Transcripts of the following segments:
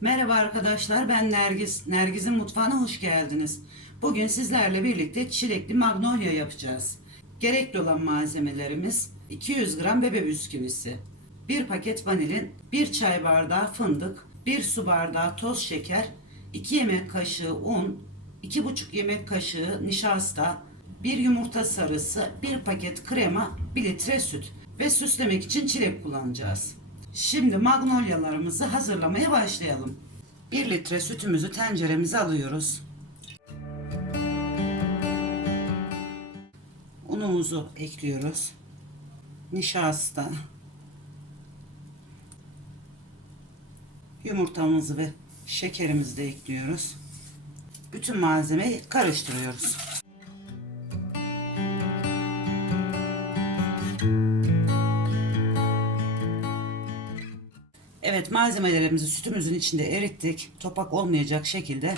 Merhaba arkadaşlar ben Nergis. Nergis'in mutfağına hoş geldiniz. Bugün sizlerle birlikte çilekli magnolia yapacağız. Gerekli olan malzemelerimiz 200 gram bebe bisküvisi, 1 paket vanilin, 1 çay bardağı fındık, 1 su bardağı toz şeker, 2 yemek kaşığı un, 2,5 yemek kaşığı nişasta, 1 yumurta sarısı, 1 paket krema, 1 litre süt ve süslemek için çilek kullanacağız. Şimdi magnolyalarımızı hazırlamaya başlayalım. 1 litre sütümüzü tenceremize alıyoruz. Unumuzu ekliyoruz. Nişasta. Yumurtamızı ve şekerimizi de ekliyoruz. Bütün malzemeyi karıştırıyoruz. Malzemelerimizi sütümüzün içinde erittik. Topak olmayacak şekilde.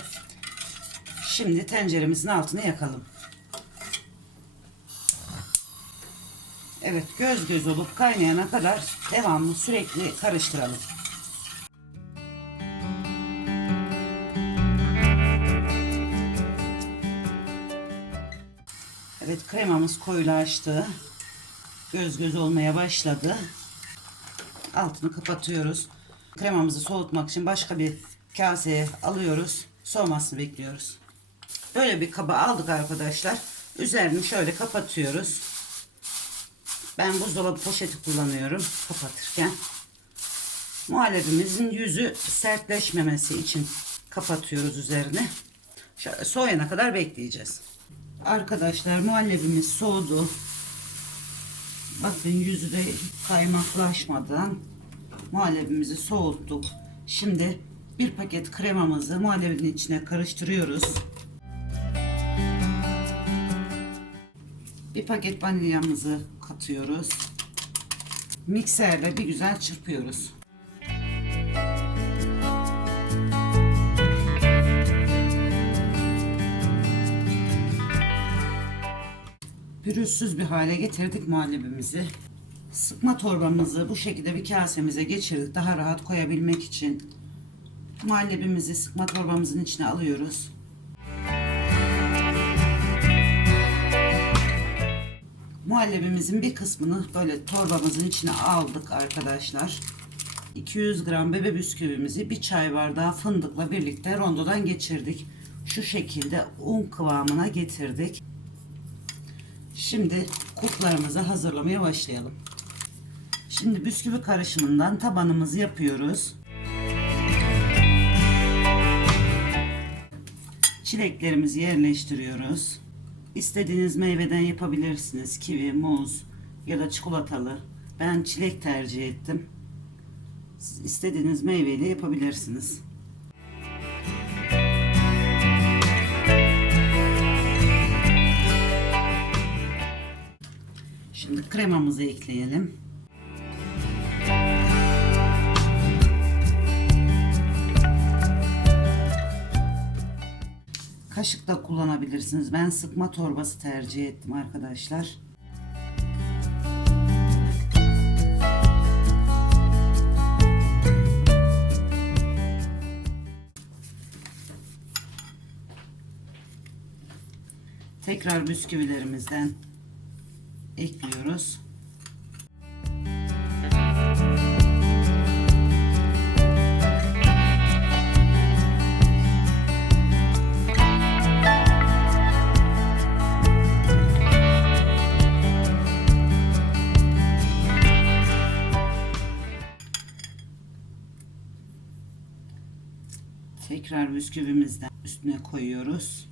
Şimdi tenceremizin altını yakalım. Evet göz göz olup kaynayana kadar devamlı sürekli karıştıralım. Evet kremamız koyulaştı. Göz göz olmaya başladı. Altını kapatıyoruz. Kremamızı soğutmak için başka bir kaseye alıyoruz. Soğumasını bekliyoruz. Böyle bir kaba aldık arkadaşlar. Üzerini şöyle kapatıyoruz. Ben buzdolabı poşeti kullanıyorum kapatırken. Muhallebimizin yüzü sertleşmemesi için kapatıyoruz üzerini. Şöyle soğuyana kadar bekleyeceğiz. Arkadaşlar muhallebimiz soğudu. Bakın yüzü de kaymaklaşmadan muhallebimizi soğuttuk. Şimdi bir paket kremamızı muhallebinin içine karıştırıyoruz. Bir paket vanilyamızı katıyoruz. Mikserle bir güzel çırpıyoruz. pürüzsüz bir hale getirdik muhallebimizi. Sıkma torbamızı bu şekilde bir kasemize geçirdik daha rahat koyabilmek için. Muhallebimizi sıkma torbamızın içine alıyoruz. Muhallebimizin bir kısmını böyle torbamızın içine aldık arkadaşlar. 200 gram bebe bisküvimizi bir çay bardağı fındıkla birlikte rondodan geçirdik. Şu şekilde un kıvamına getirdik. Şimdi kuplarımızı hazırlamaya başlayalım. Şimdi bisküvi karışımından tabanımızı yapıyoruz. Çileklerimizi yerleştiriyoruz. İstediğiniz meyveden yapabilirsiniz. Kivi, muz ya da çikolatalı. Ben çilek tercih ettim. Siz istediğiniz meyveyle yapabilirsiniz. Şimdi kremamızı ekleyelim. Kaşık da kullanabilirsiniz. Ben sıkma torbası tercih ettim arkadaşlar. Tekrar bisküvilerimizden ekliyoruz. Tekrar bisküvimizden üstüne koyuyoruz.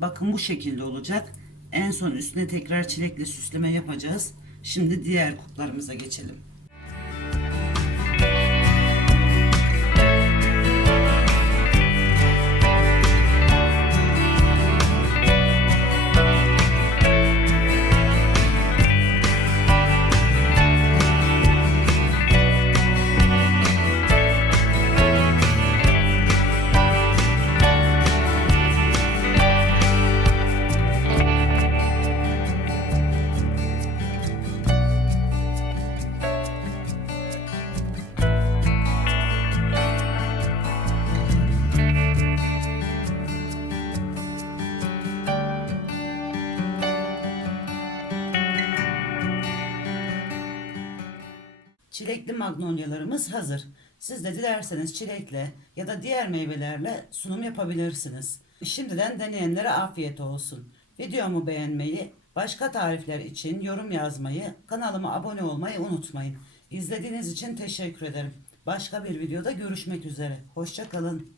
Bakın bu şekilde olacak. En son üstüne tekrar çilekle süsleme yapacağız. Şimdi diğer kuplarımıza geçelim. Çilekli magnolyalarımız hazır. Siz de dilerseniz çilekle ya da diğer meyvelerle sunum yapabilirsiniz. Şimdiden deneyenlere afiyet olsun. Videomu beğenmeyi, başka tarifler için yorum yazmayı, kanalıma abone olmayı unutmayın. İzlediğiniz için teşekkür ederim. Başka bir videoda görüşmek üzere. Hoşçakalın.